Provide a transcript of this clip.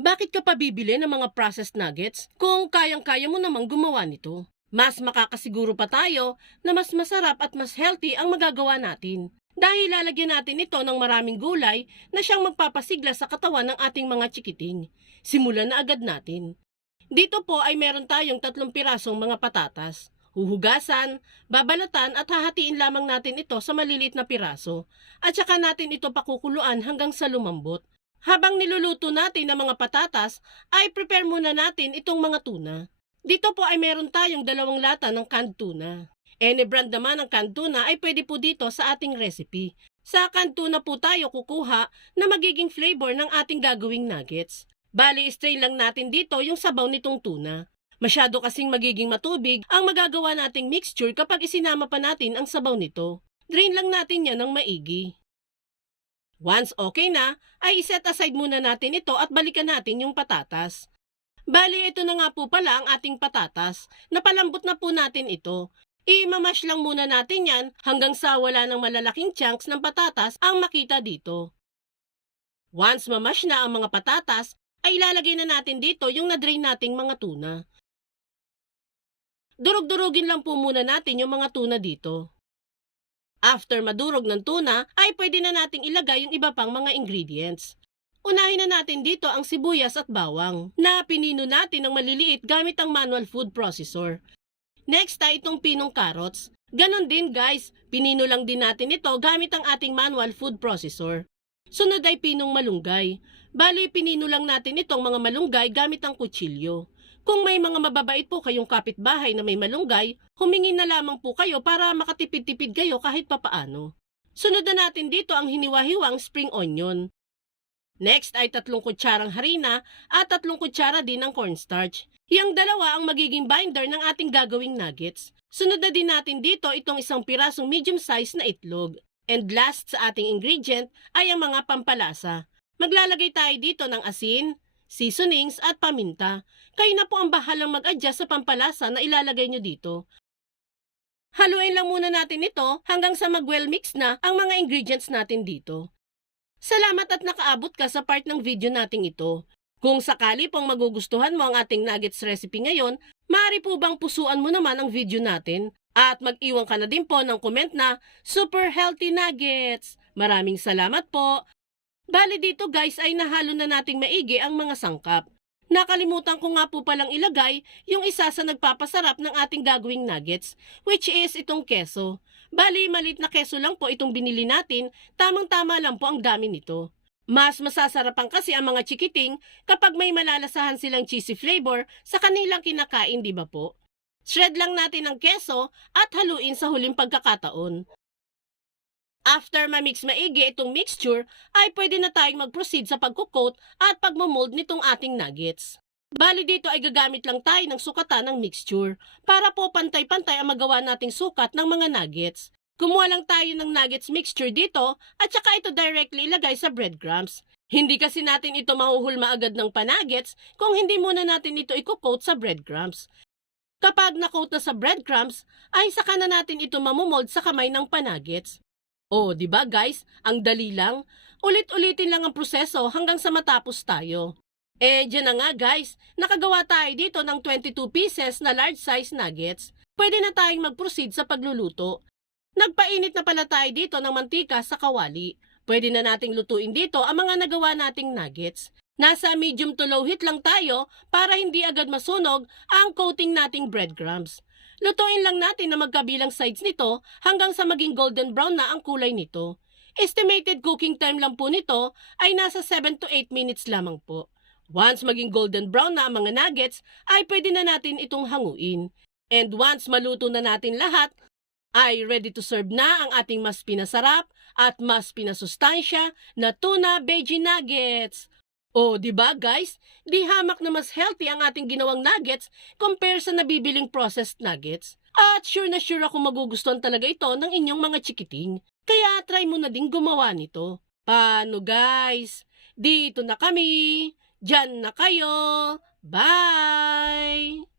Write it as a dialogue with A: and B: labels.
A: Bakit ka pa bibili ng mga processed nuggets kung kayang-kaya mo namang gumawa nito? Mas makakasiguro pa tayo na mas masarap at mas healthy ang magagawa natin. Dahil lalagyan natin ito ng maraming gulay na siyang magpapasigla sa katawan ng ating mga chikiting. Simulan na agad natin. Dito po ay meron tayong tatlong pirasong mga patatas. Huhugasan, babalatan at hahatiin lamang natin ito sa maliliit na piraso. At saka natin ito pakukuluan hanggang sa lumambot. Habang niluluto natin ang mga patatas, ay prepare muna natin itong mga tuna. Dito po ay meron tayong dalawang lata ng canned tuna. Any brand naman ng canned tuna ay pwede po dito sa ating recipe. Sa canned tuna po tayo kukuha na magiging flavor ng ating gagawing nuggets. Bali, strain lang natin dito yung sabaw nitong tuna. Masyado kasing magiging matubig ang magagawa nating mixture kapag isinama pa natin ang sabaw nito. Drain lang natin yan ng maigi. Once okay na, ay set aside muna natin ito at balikan natin yung patatas. Bali, ito na nga po pala ang ating patatas. Napalambot na po natin ito. I-mamash lang muna natin yan hanggang sa wala ng malalaking chunks ng patatas ang makita dito. Once mamash na ang mga patatas, ay ilalagay na natin dito yung na-drain nating mga tuna. Durog-durugin lang po muna natin yung mga tuna dito. After madurog ng tuna, ay pwede na nating ilagay yung iba pang mga ingredients. Unahin na natin dito ang sibuyas at bawang na pinino natin ng maliliit gamit ang manual food processor. Next ay itong pinong carrots. Ganon din guys, pinino lang din natin ito gamit ang ating manual food processor. Sunod ay pinong malunggay. Bali, pinino lang natin itong mga malunggay gamit ang kutsilyo. Kung may mga mababait po kayong kapitbahay na may malunggay, humingin na lamang po kayo para makatipid-tipid kayo kahit papaano. Sunod na natin dito ang hiniwa-hiwang spring onion. Next ay tatlong kutsarang harina at tatlong kutsara din ng cornstarch. Yang dalawa ang magiging binder ng ating gagawing nuggets. Sunod na din natin dito itong isang pirasong medium size na itlog. And last sa ating ingredient ay ang mga pampalasa. Maglalagay tayo dito ng asin, seasonings at paminta. Kayo na po ang bahalang mag-adjust sa pampalasa na ilalagay nyo dito. Haluin lang muna natin ito hanggang sa mag-well mix na ang mga ingredients natin dito. Salamat at nakaabot ka sa part ng video nating ito. Kung sakali pong magugustuhan mo ang ating nuggets recipe ngayon, maaari po bang pusuan mo naman ang video natin? At mag-iwan ka na din po ng comment na Super Healthy Nuggets! Maraming salamat po! Bali dito guys ay nahalo na nating maigi ang mga sangkap. Nakalimutan ko nga po palang ilagay yung isa sa nagpapasarap ng ating gagawing nuggets, which is itong keso. Bali, malit na keso lang po itong binili natin, tamang-tama lang po ang dami nito. Mas masasarapan kasi ang mga chikiting kapag may malalasahan silang cheesy flavor sa kanilang kinakain, di ba po? Shred lang natin ang keso at haluin sa huling pagkakataon. After ma-mix maigi itong mixture, ay pwede na tayong mag-proceed sa pagkukoat at pagmamold nitong ating nuggets. Bali dito ay gagamit lang tayo ng sukatan ng mixture para po pantay-pantay ang magawa nating sukat ng mga nuggets. Kumuha lang tayo ng nuggets mixture dito at saka ito directly ilagay sa breadcrumbs. Hindi kasi natin ito mahuhulma agad ng panuggets kung hindi muna natin ito i-coat sa breadcrumbs. Kapag na-coat na sa breadcrumbs, ay saka na natin ito mamumold sa kamay ng panuggets. Oh, di ba guys? Ang dali lang. Ulit-ulitin lang ang proseso hanggang sa matapos tayo. Eh, dyan na nga guys. Nakagawa tayo dito ng 22 pieces na large size nuggets. Pwede na tayong mag-proceed sa pagluluto. Nagpainit na pala tayo dito ng mantika sa kawali. Pwede na nating lutuin dito ang mga nagawa nating nuggets. Nasa medium to low heat lang tayo para hindi agad masunog ang coating nating breadcrumbs. Lutuin lang natin na magkabilang sides nito hanggang sa maging golden brown na ang kulay nito. Estimated cooking time lang po nito ay nasa 7 to 8 minutes lamang po. Once maging golden brown na ang mga nuggets, ay pwede na natin itong hanguin. And once maluto na natin lahat, ay ready to serve na ang ating mas pinasarap at mas pinasustansya na tuna veggie nuggets. O, di ba guys? Di hamak na mas healthy ang ating ginawang nuggets compare sa nabibiling processed nuggets. At sure na sure ako magugustuhan talaga ito ng inyong mga chikiting. Kaya try mo na din gumawa nito. Paano guys? Dito na kami. Diyan na kayo. Bye!